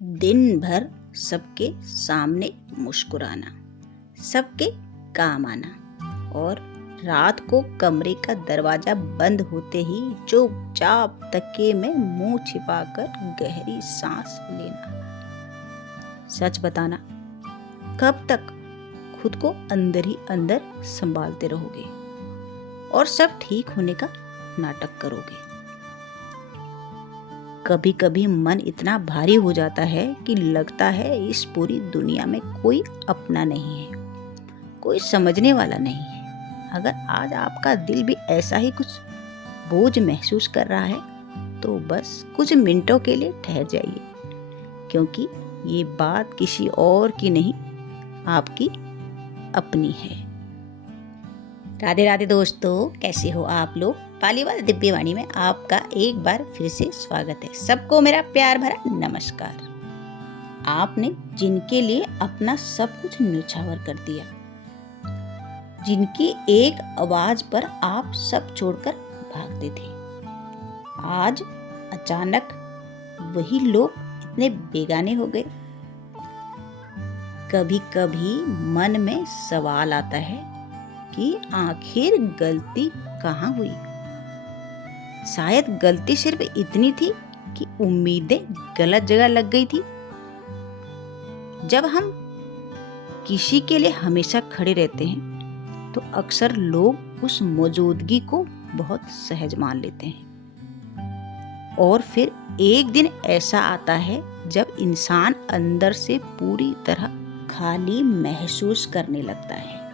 दिन भर सबके सामने मुस्कुराना, सबके काम आना और रात को कमरे का दरवाजा बंद होते ही चुपचाप तकिए में मुंह छिपाकर गहरी सांस लेना। सच बताना, कब तक खुद को अंदर ही अंदर संभालते रहोगे और सब ठीक होने का नाटक करोगे? कभी कभी मन इतना भारी हो जाता है कि लगता है इस पूरी दुनिया में कोई अपना नहीं है, कोई समझने वाला नहीं है। अगर आज आपका दिल भी ऐसा ही कुछ बोझ महसूस कर रहा है तो बस कुछ मिनटों के लिए ठहर जाइए, क्योंकि ये बात किसी और की नहीं, आपकी अपनी है। राधे राधे दोस्तों, कैसे हो आप लोग? पालीवाल दिव्यवाणी में आपका एक बार फिर से स्वागत है। सबको मेरा प्यार भरा नमस्कार। आपने जिनके लिए अपना सब कुछ न्यौछावर कर दिया, जिनकी एक आवाज पर आप सब छोड़कर भागते थे, आज अचानक वही लोग इतने बेगाने हो गए। कभी कभी मन में सवाल आता है कि आखिर गलती कहाँ हुई? शायद गलती सिर्फ इतनी थी कि उम्मीदें गलत जगह लग गई थी। जब हम किसी के लिए हमेशा खड़े रहते हैं तो अक्सर लोग उस मौजूदगी को बहुत सहज मान लेते हैं, और फिर एक दिन ऐसा आता है जब इंसान अंदर से पूरी तरह खाली महसूस करने लगता है।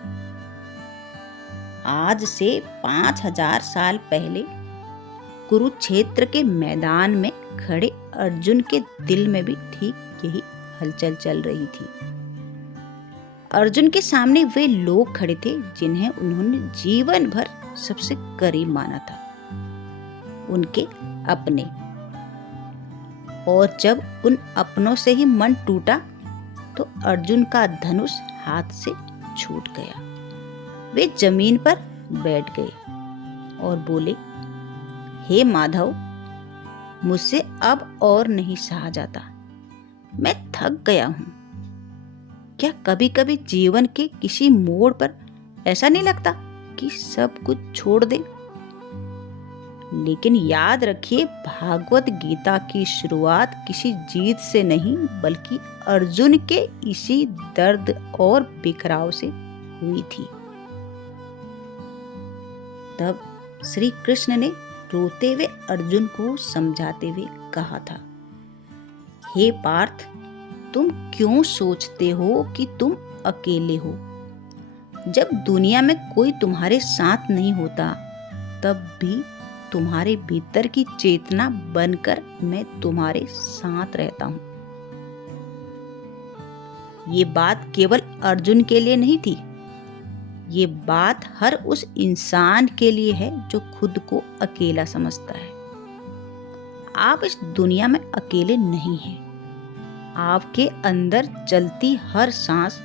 आज से 5000 साल पहले कुरुक्षेत्र के मैदान में खड़े अर्जुन के दिल में भी ठीक यही हलचल चल रही थी। अर्जुन के सामने वे लोग खड़े थे जिन्हें उन्होंने जीवन भर सबसे करीब माना था, उनके अपने। और जब उन अपनों से ही मन टूटा तो अर्जुन का धनुष हाथ से छूट गया। वे जमीन पर बैठ गए और बोले, हे माधव, मुझसे अब और नहीं सहा जाता, मैं थक गया हूं। क्या कभी कभी जीवन के किसी मोड़ पर ऐसा नहीं लगता कि सब कुछ छोड़ दे? लेकिन याद रखिए, भागवत गीता की शुरुआत किसी जीत से नहीं बल्कि अर्जुन के इसी दर्द और बिखराव से हुई थी। तब श्री कृष्ण ने रोते हुए अर्जुन को समझाते हुए कहा था, हे पार्थ, तुम क्यों सोचते हो कि तुम अकेले हो? जब दुनिया में कोई तुम्हारे साथ नहीं होता, तब भी तुम्हारे भीतर की चेतना बनकर मैं तुम्हारे साथ रहता हूं। ये बात केवल अर्जुन के लिए नहीं थी, ये बात हर उस इंसान के लिए है जो खुद को अकेला समझता है। आप इस दुनिया में अकेले नहीं हैं। आपके अंदर चलती हर सांस,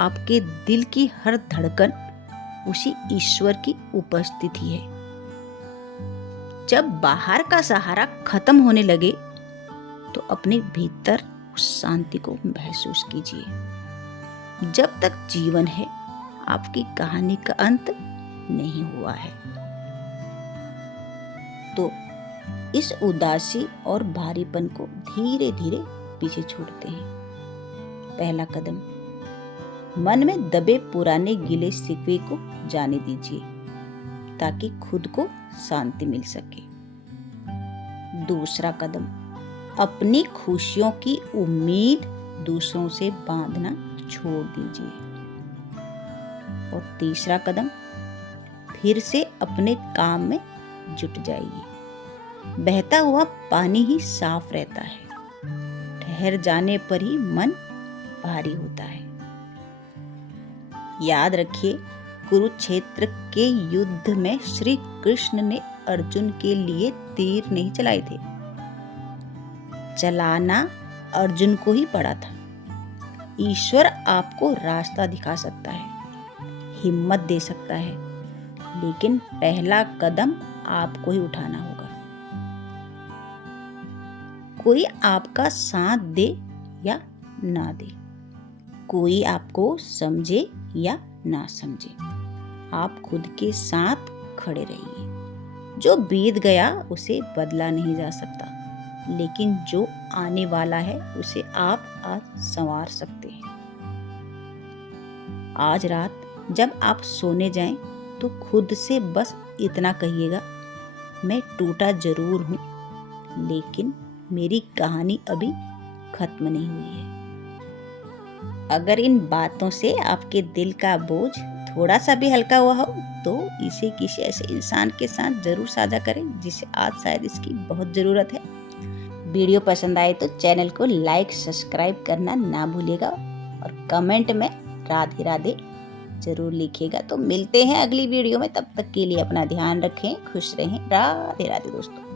आपके दिल की हर धड़कन उसी ईश्वर की उपस्थिति है। जब बाहर का सहारा खत्म होने लगे तो अपने भीतर उस शांति को महसूस कीजिए। जब तक जीवन है, आपकी कहानी का अंत नहीं हुआ है। तो इस उदासी और भारीपन को धीरे धीरे पीछे छोड़ते हैं। पहला कदम, मन में दबे पुराने गिले शिकवे को जाने दीजिए ताकि खुद को शांति मिल सके। दूसरा कदम, अपनी खुशियों की उम्मीद दूसरों से बांधना छोड़ दीजिए। और तीसरा कदम, फिर से अपने काम में जुट जाइए। बहता हुआ पानी ही साफ रहता है, ठहर जाने पर ही मन भारी होता है। याद रखिए, कुरुक्षेत्र के युद्ध में श्री कृष्ण ने अर्जुन के लिए तीर नहीं चलाए थे, चलाना अर्जुन को ही पड़ा था। ईश्वर आपको रास्ता दिखा सकता है, हिम्मत दे सकता है, लेकिन पहला कदम आपको ही उठाना होगा। कोई आपका साथ दे या ना दे, कोई आपको समझे या ना समझे, आप खुद के साथ खड़े रहिए। जो बीत गया उसे बदला नहीं जा सकता, लेकिन जो आने वाला है उसे आप आज संवार सकते हैं। आज रात जब आप सोने जाएं तो खुद से बस इतना कहिएगा, मैं टूटा जरूर हूँ, लेकिन मेरी कहानी अभी खत्म नहीं हुई है। अगर इन बातों से आपके दिल का बोझ थोड़ा सा भी हल्का हुआ हो तो इसे किसी ऐसे इंसान के साथ जरूर साझा करें जिसे आज शायद इसकी बहुत ज़रूरत है। वीडियो पसंद आए तो चैनल को लाइक सब्सक्राइब करना ना भूलिएगा और कमेंट में राधे राधे जरूर लिखिएगा। तो मिलते हैं अगली वीडियो में, तब तक के लिए अपना ध्यान रखें, खुश रहें। राधे राधे दोस्तों।